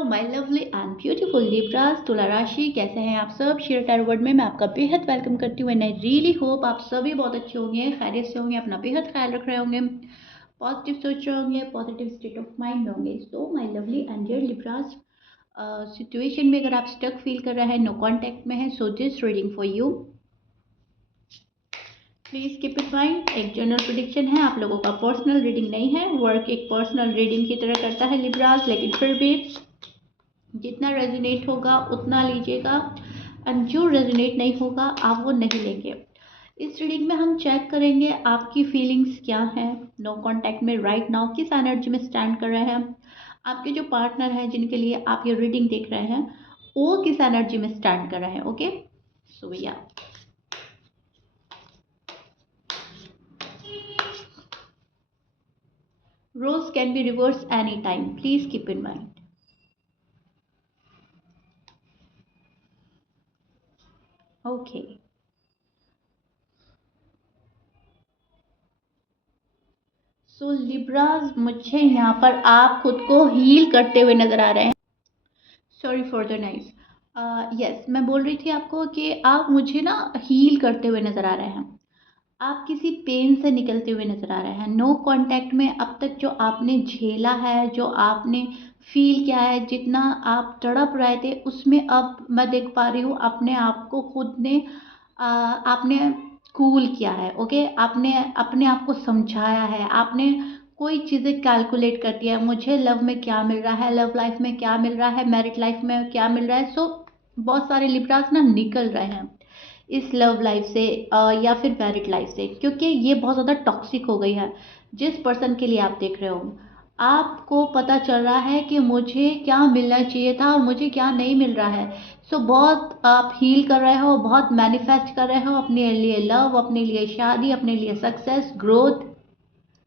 Hello my lovely and beautiful Libras तुला राशि, कैसे हैं आप सब। शेयर टैरो वर्ड में मैं आपका बेहद वेलकम करती हूँ एंड आई रियली होप आप सभी बहुत अच्छे होंगे, खैरियत से होंगे, अपना बेहद ख्याल रख रहे होंगे, पॉजिटिव सोच रहे होंगे, पॉजिटिव स्टेट ऑफ माइंड में होंगे। So my lovely and dear Libras, situation में अगर आप स्टक फील कर रहे हैं, नो कॉन्टैक्ट में है, so this reading for you. Please keep it mind, एक जनरल प्रेडिक्शन है, आप लोगों का पर्सनल रीडिंग नहीं है। वर्क एक पर्सनल रीडिंग की तरह करता है लिब्रास, लेकिन फिर भी जितना रेजोनेट होगा उतना लीजिएगा एंड जो रेजोनेट नहीं होगा आप वो नहीं लेंगे। इस रीडिंग में हम चेक करेंगे आपकी फीलिंग्स क्या हैं, नो कांटेक्ट में राइट नाउ किस एनर्जी में स्टैंड कर रहे हैं। आपके जो पार्टनर हैं जिनके लिए आप ये रीडिंग देख रहे हैं वो किस एनर्जी में स्टैंड कर रहे हैं। ओके, सो या roles can be reverse any time, please keep in mind. Okay, so Libras, मुझे यहाँ पर आप खुद को हील करते हुए नजर आ रहे हैं। Sorry for the nice. Yes, मैं बोल रही थी आपको कि आप मुझे ना हील करते हुए नजर आ रहे हैं। आप किसी पेन से निकलते हुए नजर आ रहे हैं। नो कांटेक्ट में अब तक जो आपने झेला है, जो आपने फील किया है, जितना आप तड़प रहे थे, उसमें अब मैं देख पा रही हूँ अपने आप को खुद ने आपने कूल किया है। ओके, आपने अपने आप को समझाया है, आपने कोई चीज़ें कैलकुलेट कर दिया है, मुझे लव में क्या मिल रहा है, लव लाइफ में क्या मिल रहा है, मैरिड लाइफ में क्या मिल रहा है। सो बहुत सारे लिब्रास ना निकल रहे हैं इस लव लाइफ से या फिर मैरिड लाइफ से, क्योंकि ये बहुत ज़्यादा टॉक्सिक हो गई है। जिस पर्सन के लिए आप देख रहे हो, आपको पता चल रहा है कि मुझे क्या मिलना चाहिए था और मुझे क्या नहीं मिल रहा है। सो बहुत आप हील कर रहे हो, बहुत मैनिफेस्ट कर रहे हो अपने लिए लव, अपने लिए शादी, अपने लिए success, growth,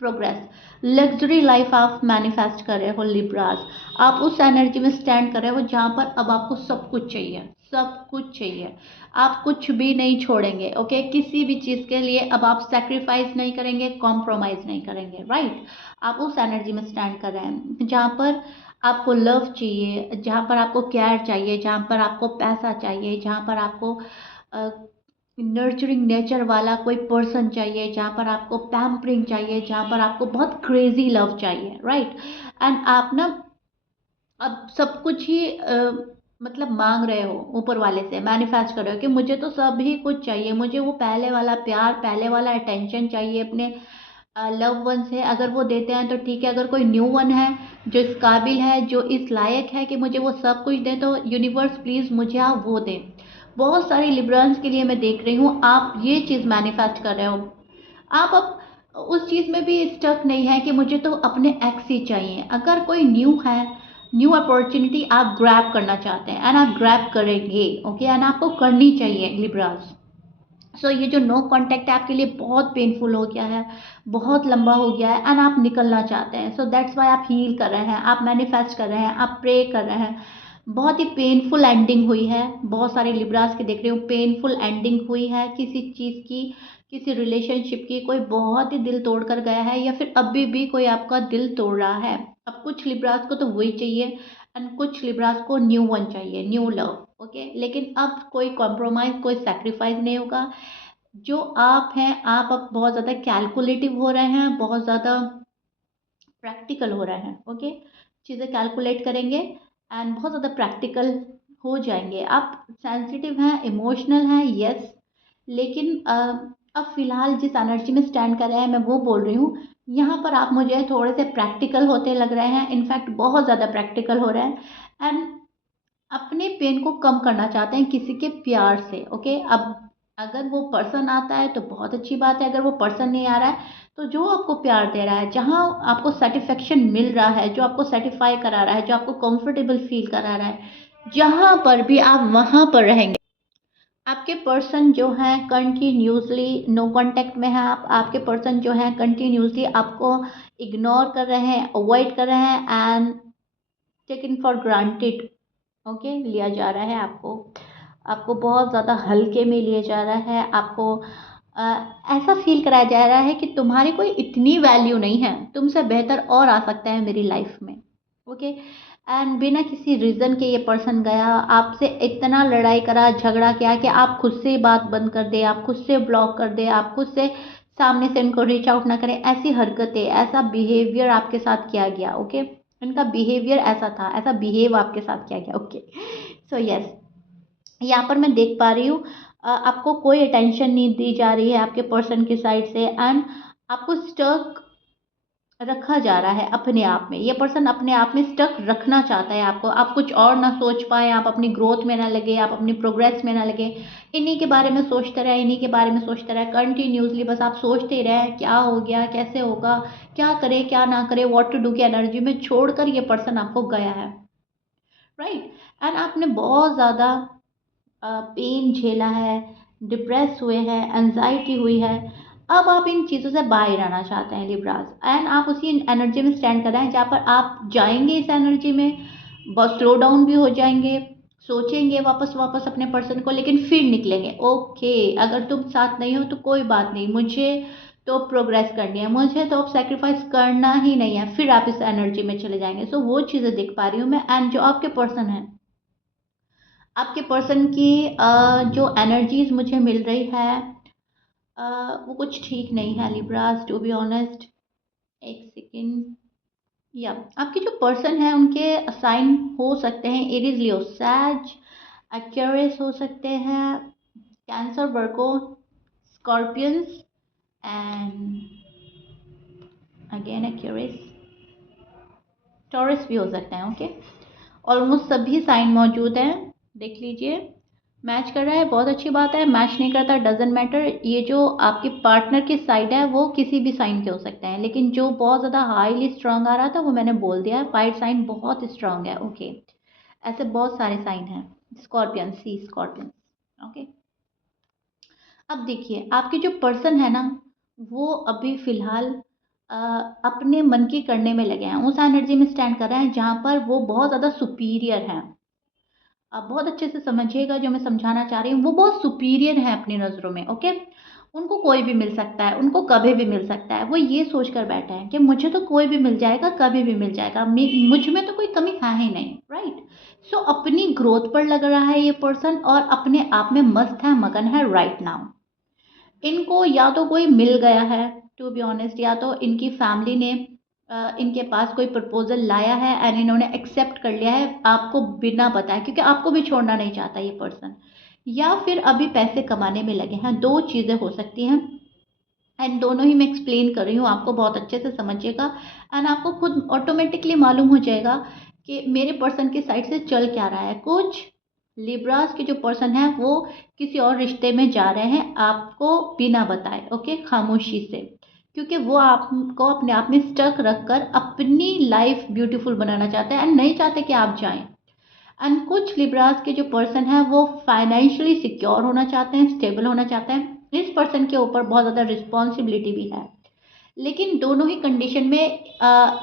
progress, luxury life आप मैनिफेस्ट कर रहे हो लिब्रास। आप उस एनर्जी में स्टैंड कर रहे हो जहां पर अब आपको सब कुछ चाहिए, सब कुछ चाहिए, आप कुछ भी नहीं छोड़ेंगे। ओके, किसी भी चीज़ के लिए अब आप सेक्रीफाइस नहीं करेंगे, कॉम्प्रोमाइज़ नहीं करेंगे। राइट, आप उस एनर्जी में स्टैंड कर रहे हैं जहाँ पर आपको लव चाहिए, जहाँ पर आपको केयर चाहिए, जहाँ पर आपको पैसा चाहिए, जहाँ पर आपको नर्चरिंग नेचर वाला कोई पर्सन चाहिए, जहाँ पर आपको पैम्परिंग चाहिए, जहाँ पर आपको बहुत क्रेजी लव चाहिए। राइट, एंड आप ना अब सब कुछ ही मतलब मांग रहे हो, ऊपर वाले से मैनिफेस्ट कर रहे हो कि मुझे तो सब ही कुछ चाहिए, मुझे वो पहले वाला प्यार, पहले वाला अटेंशन चाहिए अपने लव वन से। अगर वो देते हैं तो ठीक है, अगर कोई न्यू वन है जो इस काबिल है, जो इस लायक है कि मुझे वो सब कुछ दे, तो यूनिवर्स प्लीज़ मुझे आप वो दें। बहुत सारी लिब्रांस के लिए मैं देख रही हूँ आप ये चीज़ मैनिफेस्ट कर रहे हो। आप अब उस चीज़ में भी स्टक नहीं है कि मुझे तो अपने एक्स ही चाहिए। अगर कोई न्यू है, न्यू अपॉर्चुनिटी आप ग्रैब करना चाहते हैं एंड आप ग्रैब करेंगे। ओके, एंड आपको करनी चाहिए लिब्रास। सो ये जो नो कांटेक्ट है आपके लिए बहुत पेनफुल हो गया है, बहुत लंबा हो गया है एंड आप निकलना चाहते हैं। सो दैट्स वाई आप हील कर रहे हैं, आप मैनिफेस्ट कर रहे हैं, आप प्रे कर रहे हैं। बहुत ही पेनफुल एंडिंग हुई है, बहुत सारे लिब्रास के देख रही हूँ पेनफुल एंडिंग हुई है किसी चीज़ की, किसी रिलेशनशिप की। कोई बहुत ही दिल तोड़ कर गया है या फिर अभी भी कोई आपका दिल तोड़ रहा है। अब कुछ लिब्रास को तो वही चाहिए एंड कुछ लिब्रास को न्यू वन चाहिए, न्यू लव। ओके, लेकिन अब कोई कॉम्प्रोमाइज़, कोई सेक्रीफाइस नहीं होगा। जो आप हैं, आप अब बहुत ज़्यादा कैलकुलेटिव हो रहे हैं, बहुत ज़्यादा प्रैक्टिकल हो रहे हैं। ओके, चीज़ें कैलकुलेट करेंगे एंड बहुत ज़्यादा प्रैक्टिकल हो जाएंगे। आप सेंसिटिव हैं, इमोशनल हैं, यस, लेकिन अब फिलहाल जिस एनर्जी में स्टैंड कर रहे हैं मैं वो बोल रही हूँ। यहाँ पर आप मुझे थोड़े से प्रैक्टिकल होते लग रहे हैं, इनफैक्ट बहुत ज़्यादा प्रैक्टिकल हो रहे हैं एंड अपने पेन को कम करना चाहते हैं किसी के प्यार से। ओके, अब अगर वो पर्सन आता है तो बहुत अच्छी बात है, अगर वो पर्सन नहीं आ रहा है तो जो आपको प्यार दे रहा है, जहाँ आपको सेटिस्फेक्शन मिल रहा है, जो आपको सेटिस्फाई करा रहा है, जो आपको कंफर्टेबल फील करा रहा है, जहाँ पर भी आप वहाँ पर रहेंगे। आपके पर्सन जो हैं कंटिन्यूसली नो कांटेक्ट में है, आप आपके पर्सन जो हैं कंटिन्यूसली आपको इग्नोर कर रहे हैं, अवॉइड कर रहे हैं and taken for granted. Okay, लिया जा रहा है आपको, आपको बहुत ज़्यादा हल्के में लिया जा रहा है। आपको अ, ऐसा फील कराया जा रहा है कि तुम्हारी कोई इतनी वैल्यू नहीं है, तुमसे बेहतर और आ सकता है मेरी लाइफ में। ओके, एंड बिना किसी रीज़न के ये पर्सन गया, आपसे इतना लड़ाई करा, झगड़ा किया कि आप खुद से बात बंद कर दे, आप खुद से ब्लॉक कर दे, आप खुद से सामने से इनको रीच आउट ना करें। ऐसी हरकतें, ऐसा बिहेवियर आपके साथ किया गया। ओके, इनका बिहेवियर ऐसा था, ऐसा बिहेव आपके साथ किया गया। ओके, सो यस, यहाँ पर मैं देख पा रही हूँ आपको कोई अटेंशन नहीं दी जा रही है आपके पर्सन की साइड से, एंड आपको स्टक रखा जा रहा है अपने आप में। ये पर्सन अपने आप में स्टक रखना चाहता है आपको, आप कुछ और ना सोच पाए, आप अपनी ग्रोथ में ना लगे, आप अपनी प्रोग्रेस में ना लगे, इन्हीं के बारे में सोचते रहे, इन्हीं के बारे में सोचते रहे कंटिन्यूसली। बस आप सोचते ही रहे क्या हो गया, कैसे होगा, क्या करे क्या ना करे, व्हाट टू डू की एनर्जी में छोड़कर ये पर्सन आपको गया है, राइट। एंड आपने बहुत ज़्यादा पेन झेला है, डिप्रेस हुए हैं, एंजाइटी हुई है। अब आप इन चीज़ों से बाहर आना चाहते हैं लिब्रास, एंड आप उसी एनर्जी में स्टैंड कर रहे हैं जहाँ पर आप जाएंगे इस एनर्जी में, बहुत स्लो डाउन भी हो जाएंगे, सोचेंगे वापस वापस अपने पर्सन को, लेकिन फिर निकलेंगे। ओके, अगर तुम साथ नहीं हो तो कोई बात नहीं, मुझे तो प्रोग्रेस करनी है, मुझे तो अब सेक्रीफाइस करना ही नहीं है, फिर आप इस एनर्जी में चले जाएंगे। सो वो चीज़ें देख पा रही हूँ मैं। एंड जो आपके पर्सन है, आपके पर्सन की जो एनर्जीज मुझे मिल रही है वो कुछ ठीक नहीं है लिब्रास, टू बी ऑनेस्ट। एक सेकेंड, या आपके जो पर्सन है उनके साइन हो सकते हैं एरीज, लियो, सैज, एक्वेरियस हो सकते हैं, Cancer, Virgo, Scorpions, and again Aquarius, Taurus भी हो सकते हैं। ओके, ऑलमोस्ट सभी साइन मौजूद हैं, देख लीजिए। मैच कर रहा है, बहुत अच्छी बात है। मैच नहीं करता, डजेंट मैटर। ये जो आपके पार्टनर की साइड है वो किसी भी साइन के हो सकते हैं, लेकिन जो बहुत ज़्यादा हाईली स्ट्रांग आ रहा था वो मैंने बोल दिया है, फाइट साइन बहुत स्ट्रांग है। ओके, ऐसे बहुत सारे साइन हैं, स्कॉर्पियन, सी स्कॉर्पियन। ओके, अब देखिए आपके जो पर्सन है ना, वो अभी फिलहाल अ, अपने मन की करने में लगे हैं, उस एनर्जी में स्टैंड कर रहे हैं जहाँ पर वो बहुत ज़्यादा सुपीरियर हैं। आप बहुत अच्छे से समझिएगा जो मैं समझाना चाह रही हूँ, वो बहुत सुपीरियर है अपनी नज़रों में। ओके, उनको कोई भी मिल सकता है, उनको कभी भी मिल सकता है। वो ये सोच कर बैठे हैं कि मुझे तो कोई भी मिल जाएगा, कभी भी मिल जाएगा, मुझ में तो कोई कमी है ही नहीं, राइट। सो अपनी ग्रोथ पर लग रहा है ये पर्सन, और अपने आप में मस्त है, मगन है राइट नाउ। इनको या तो कोई मिल गया है, टू बी ऑनेस्ट, या तो इनकी फैमिली ने इनके पास कोई प्रपोजल लाया है एंड इन्होंने एक्सेप्ट कर लिया है आपको बिना बताए, क्योंकि आपको भी छोड़ना नहीं चाहता ये पर्सन, या फिर अभी पैसे कमाने में लगे हैं। दो चीज़ें हो सकती हैं, एंड दोनों ही मैं एक्सप्लेन कर रही हूँ आपको, बहुत अच्छे से समझिएगा। एंड आपको खुद ऑटोमेटिकली मालूम हो जाएगा कि मेरे पर्सन की साइड से चल क्या रहा है। कुछ लिब्रास के जो पर्सन है वो किसी और रिश्ते में जा रहे हैं आपको बिना बताए, ओके, खामोशी से, क्योंकि वो आपको अपने आप में स्टक रख कर अपनी लाइफ ब्यूटीफुल बनाना चाहते हैं एंड नहीं चाहते कि आप जाएं। एंड कुछ लिब्रास के जो पर्सन है वो फाइनेंशियली सिक्योर होना चाहते हैं, स्टेबल होना चाहते हैं। इस पर्सन के ऊपर बहुत ज़्यादा रिस्पॉन्सिबिलिटी भी है, लेकिन दोनों ही कंडीशन में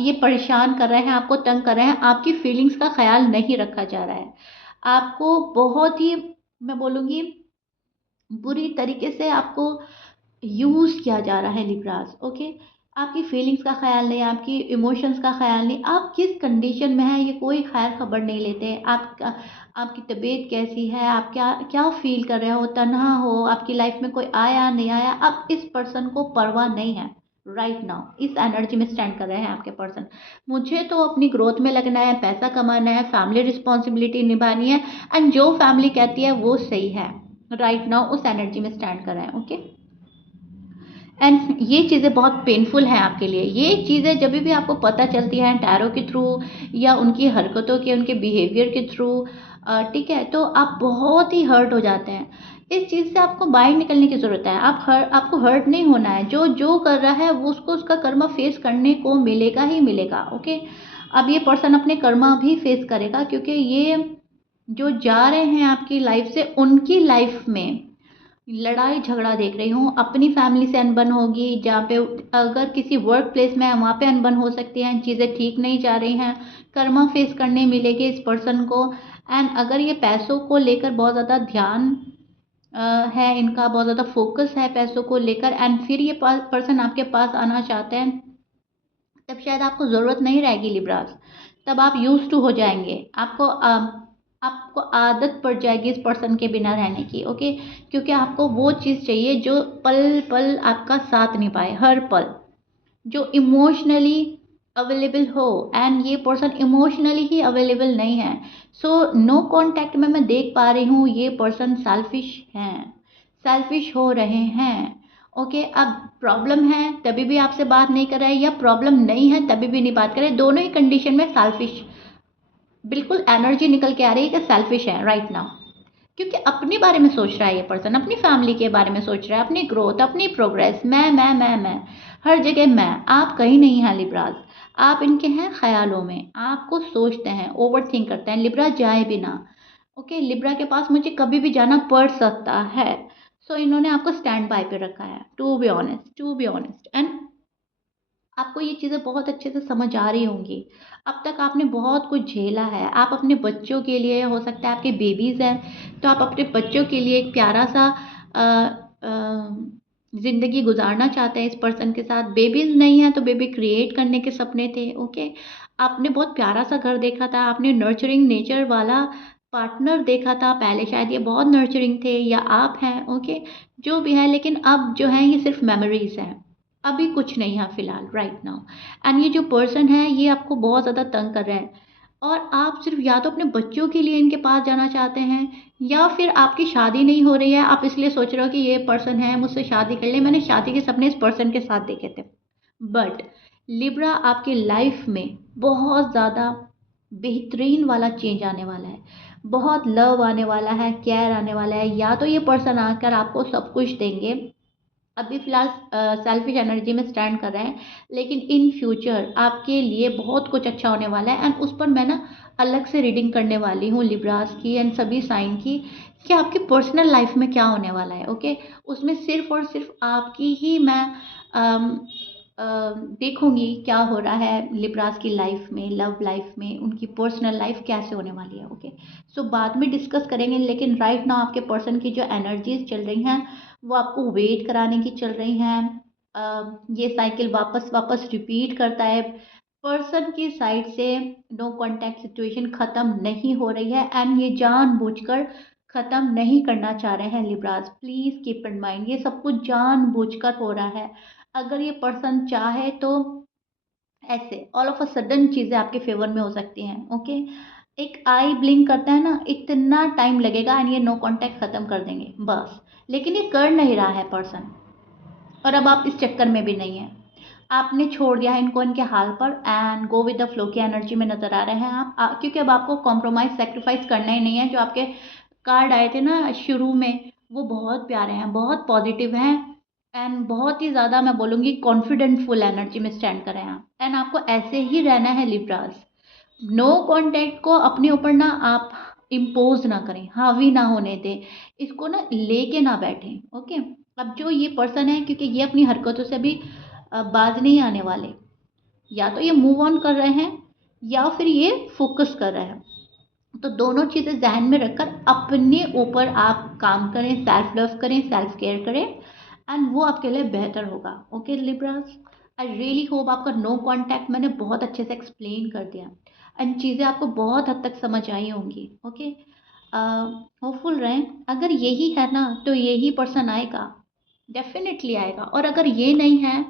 ये परेशान कर रहे हैं, आपको तंग कर रहे हैं, आपकी फीलिंग्स का ख्याल नहीं रखा जा रहा है, आपको बहुत ही, मैं बोलूँगी, बुरी तरीके से आपको यूज़ किया जा रहा है लिब्रास। ओके, आपकी फीलिंग्स का ख्याल नहीं, आपकी इमोशंस का ख्याल नहीं, आप किस कंडीशन में हैं ये कोई खैर खबर नहीं लेते। आपका, आपकी तबीयत कैसी है, आप क्या क्या फील कर रहे हो, तन्हा हो, आपकी लाइफ में कोई आया नहीं आया, अब इस पर्सन को परवाह नहीं है। राइट नाउ इस एनर्जी में स्टैंड कर रहे हैं आपके पर्सन, मुझे तो अपनी ग्रोथ में लगना है, पैसा कमाना है, फैमिली रिस्पॉन्सिबिलिटी निभानी है, एंड जो फैमिली कहती है वो सही है। राइट नाउ उस एनर्जी में स्टैंड कर रहे हैं। ओके, एंड ये चीज़ें बहुत पेनफुल हैं आपके लिए। ये चीज़ें जब भी आपको पता चलती हैं टैरो के थ्रू या उनकी हरकतों के, उनके बिहेवियर के थ्रू, ठीक है, तो आप बहुत ही हर्ट हो जाते हैं। इस चीज़ से आपको बाहर निकलने की ज़रूरत है। आपको हर्ट नहीं होना है, जो जो कर रहा है वो उसको उसका कर्मा फेस करने को मिलेगा ही मिलेगा। ओके, अब ये पर्सन अपने कर्मा भी फेस करेगा, क्योंकि ये जो जा रहे हैं आपकी लाइफ से, उनकी लाइफ में लड़ाई झगड़ा देख रही हूँ। अपनी फैमिली से अनबन होगी, जहाँ पे अगर किसी वर्क प्लेस में है वहाँ पे अनबन हो सकती है, चीज़ें ठीक नहीं जा रही हैं, कर्मा फेस करने मिलेगी इस पर्सन को। एंड अगर ये पैसों को लेकर बहुत ज़्यादा ध्यान है इनका, बहुत ज़्यादा फोकस है पैसों को लेकर, एंड फिर ये पर्सन आपके पास आना चाहते हैं, तब शायद आपको ज़रूरत नहीं रहेगी लिब्रास, तब आप यूज टू हो जाएंगे, आपको आदत पड़ जाएगी इस पर्सन के बिना रहने की। ओके, क्योंकि आपको वो चीज़ चाहिए जो पल पल आपका साथ निभाए, हर पल, जो इमोशनली अवेलेबल हो, एंड ये पर्सन इमोशनली ही अवेलेबल नहीं है। सो नो कांटेक्ट में मैं देख पा रही हूँ ये पर्सन सेल्फिश हैं, सेल्फिश हो रहे हैं। ओके, अब प्रॉब्लम है तभी भी आपसे बात नहीं कर रहे हैं, या प्रॉब्लम नहीं है तभी भी नहीं बात कर रहे, दोनों ही कंडीशन में सेल्फिश, बिल्कुल एनर्जी निकल के आ रही है कि सेल्फिश है राइट नाउ। क्योंकि अपने बारे में सोच रहा है ये पर्सन, अपनी फैमिली के बारे में सोच रहा है, अपनी ग्रोथ, अपनी प्रोग्रेस, मैं, हर जगह मैं। आप कहीं नहीं हैं लिब्राज, आप इनके हैं ख्यालों में, आपको सोचते हैं, ओवर थिंक करते हैं। लिब्रा जाए बिना, ओके, लिब्रा के पास मुझे कभी भी जाना पड़ सकता है। सो इन्होंने आपको स्टैंड बाय पे रखा है, टू बी ऑनेस्ट, एंड आपको ये चीज़ें बहुत अच्छे से समझ आ रही होंगी। अब तक आपने बहुत कुछ झेला है, आप अपने बच्चों के लिए, हो सकता है आपके बेबीज़ हैं, तो आप अपने बच्चों के लिए एक प्यारा-सा अ ज़िंदगी गुज़ारना चाहते हैं इस पर्सन के साथ। बेबीज़ नहीं हैं तो बेबी क्रिएट करने के सपने थे, ओके। आपने बहुत प्यारा-सा घर देखा था, आपने नर्चरिंग नेचर वाला पार्टनर देखा था पहले, शायद ये बहुत नर्चरिंग थे या आप हैं, ओके। जो भी है, लेकिन अब जो है ये सिर्फ़ मेमोरीज़ हैं। अभी कुछ नहीं है फिलहाल राइट नाउ, एंड ये जो पर्सन है ये आपको बहुत ज़्यादा तंग कर रहा है, और आप सिर्फ या तो अपने बच्चों के लिए इनके पास जाना चाहते हैं, या फिर आपकी शादी नहीं हो रही है, आप इसलिए सोच रहे हो कि ये पर्सन है मुझसे शादी कर ले, मैंने शादी के सपने इस पर्सन के साथ देखे थे। बट लिब्रा, आपकी लाइफ में बहुत ज़्यादा बेहतरीन वाला चेंज आने वाला है, बहुत लव आने वाला है, केयर आने वाला है। या तो ये पर्सन आकर आपको सब कुछ देंगे, अभी फ़िलहाल सेल्फ़िश एनर्जी में स्टैंड कर रहे हैं, लेकिन इन फ्यूचर आपके लिए बहुत कुछ अच्छा होने वाला है, एंड उस पर मैं ना अलग से रीडिंग करने वाली हूँ लिब्रास की एंड सभी साइन की, कि आपकी पर्सनल लाइफ में क्या होने वाला है। ओके, उसमें सिर्फ़ और सिर्फ़ आपकी ही मैं अम, अ, देखूँगी क्या हो रहा है लिब्रास की लाइफ में, लव लाइफ में, उनकी पर्सनल लाइफ कैसे होने वाली है। ओके, सो बाद में डिस्कस करेंगे, लेकिन राइट नाउ आपके पर्सन की जो एनर्जीज चल रही हैं वो आपको वेट कराने की चल रही हैं। ये साइकिल वापस वापस रिपीट करता है, पर्सन की साइड से नो कांटेक्ट सिचुएशन ख़त्म नहीं हो रही है, एंड ये जानबूझकर ख़त्म नहीं करना चाह रहे हैं Libras. Please keep in mind, ये सब कुछ जानबूझकर हो रहा है। अगर ये पर्सन चाहे तो ऐसे ऑल ऑफ अ सडन चीज़ें आपके फेवर में हो सकती हैं। ओके, एक आई ब्लिंक करता है ना, इतना टाइम लगेगा एंड ये नो कांटेक्ट ख़त्म कर देंगे बस। लेकिन ये कर नहीं रहा है पर्सन, और अब आप इस चक्कर में भी नहीं हैं, आपने छोड़ दिया है इनको इनके हाल पर, and go with the flow की एनर्जी में नज़र आ रहे हैं आप। क्योंकि अब आपको कॉम्प्रोमाइज़ सेक्रीफाइस करना ही नहीं है। जो आपके कार्ड आए थे ना शुरू में, वो बहुत प्यारे हैं, बहुत पॉजिटिव हैं, एंड बहुत ही ज़्यादा मैं बोलूँगी कॉन्फिडेंटफुल एनर्जी में स्टैंड करें आप, एंड आपको ऐसे ही रहना है लिब्रास। नो कांटेक्ट को अपने ऊपर ना आप इम्पोज ना करें, हावी ना होने दें, इसको ना लेके ना बैठें। ओके, अब जो ये पर्सन है, क्योंकि ये अपनी हरकतों से अभी बाज नहीं आने वाले, या तो ये मूव ऑन कर रहे हैं या फिर ये फोकस कर रहे हैं। तो दोनों चीज़ें ज़हन में रखकर अपने ऊपर आप काम करें, सेल्फ लव करें, सेल्फ केयर करें, एंड वो आपके लिए बेहतर होगा। Okay Libras, I really hope आपका नो कांटेक्ट मैंने बहुत अच्छे से एक्सप्लेन कर दिया, एंड चीज़ें आपको बहुत हद तक समझ आई होंगी। ओके, होपफुल रहें, अगर यही है ना तो यही पर्सन आएगा, डेफिनेटली आएगा, और अगर ये नहीं है,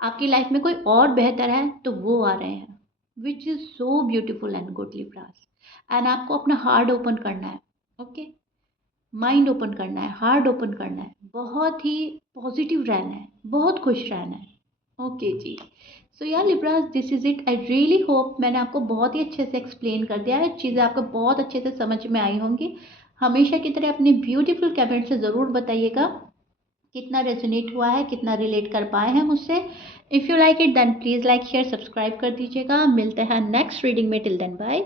आपकी लाइफ में कोई और बेहतर है, तो वो आ रहे हैं, which is so beautiful and good Libras. And आपको अपना हार्ट ओपन करना है, ओके, माइंड ओपन करना है, हार्ट ओपन करना है, बहुत ही पॉजिटिव रहना है, बहुत खुश रहना है। ओके जी, सो यार Libras, this is it. I really hope मैंने आपको बहुत ही अच्छे से एक्सप्लेन कर दिया है, चीज़ें आपको बहुत अच्छे से समझ में आई होंगी। हमेशा की तरह अपने ब्यूटीफुल कमेंट से ज़रूर बताइएगा कितना रेजोनेट हुआ है, कितना रिलेट कर पाए हैं मुझसे। If you like it then please like share subscribe कर दीजिएगा। मिलते हैं नेक्स्ट रीडिंग में, टिल देन बाय।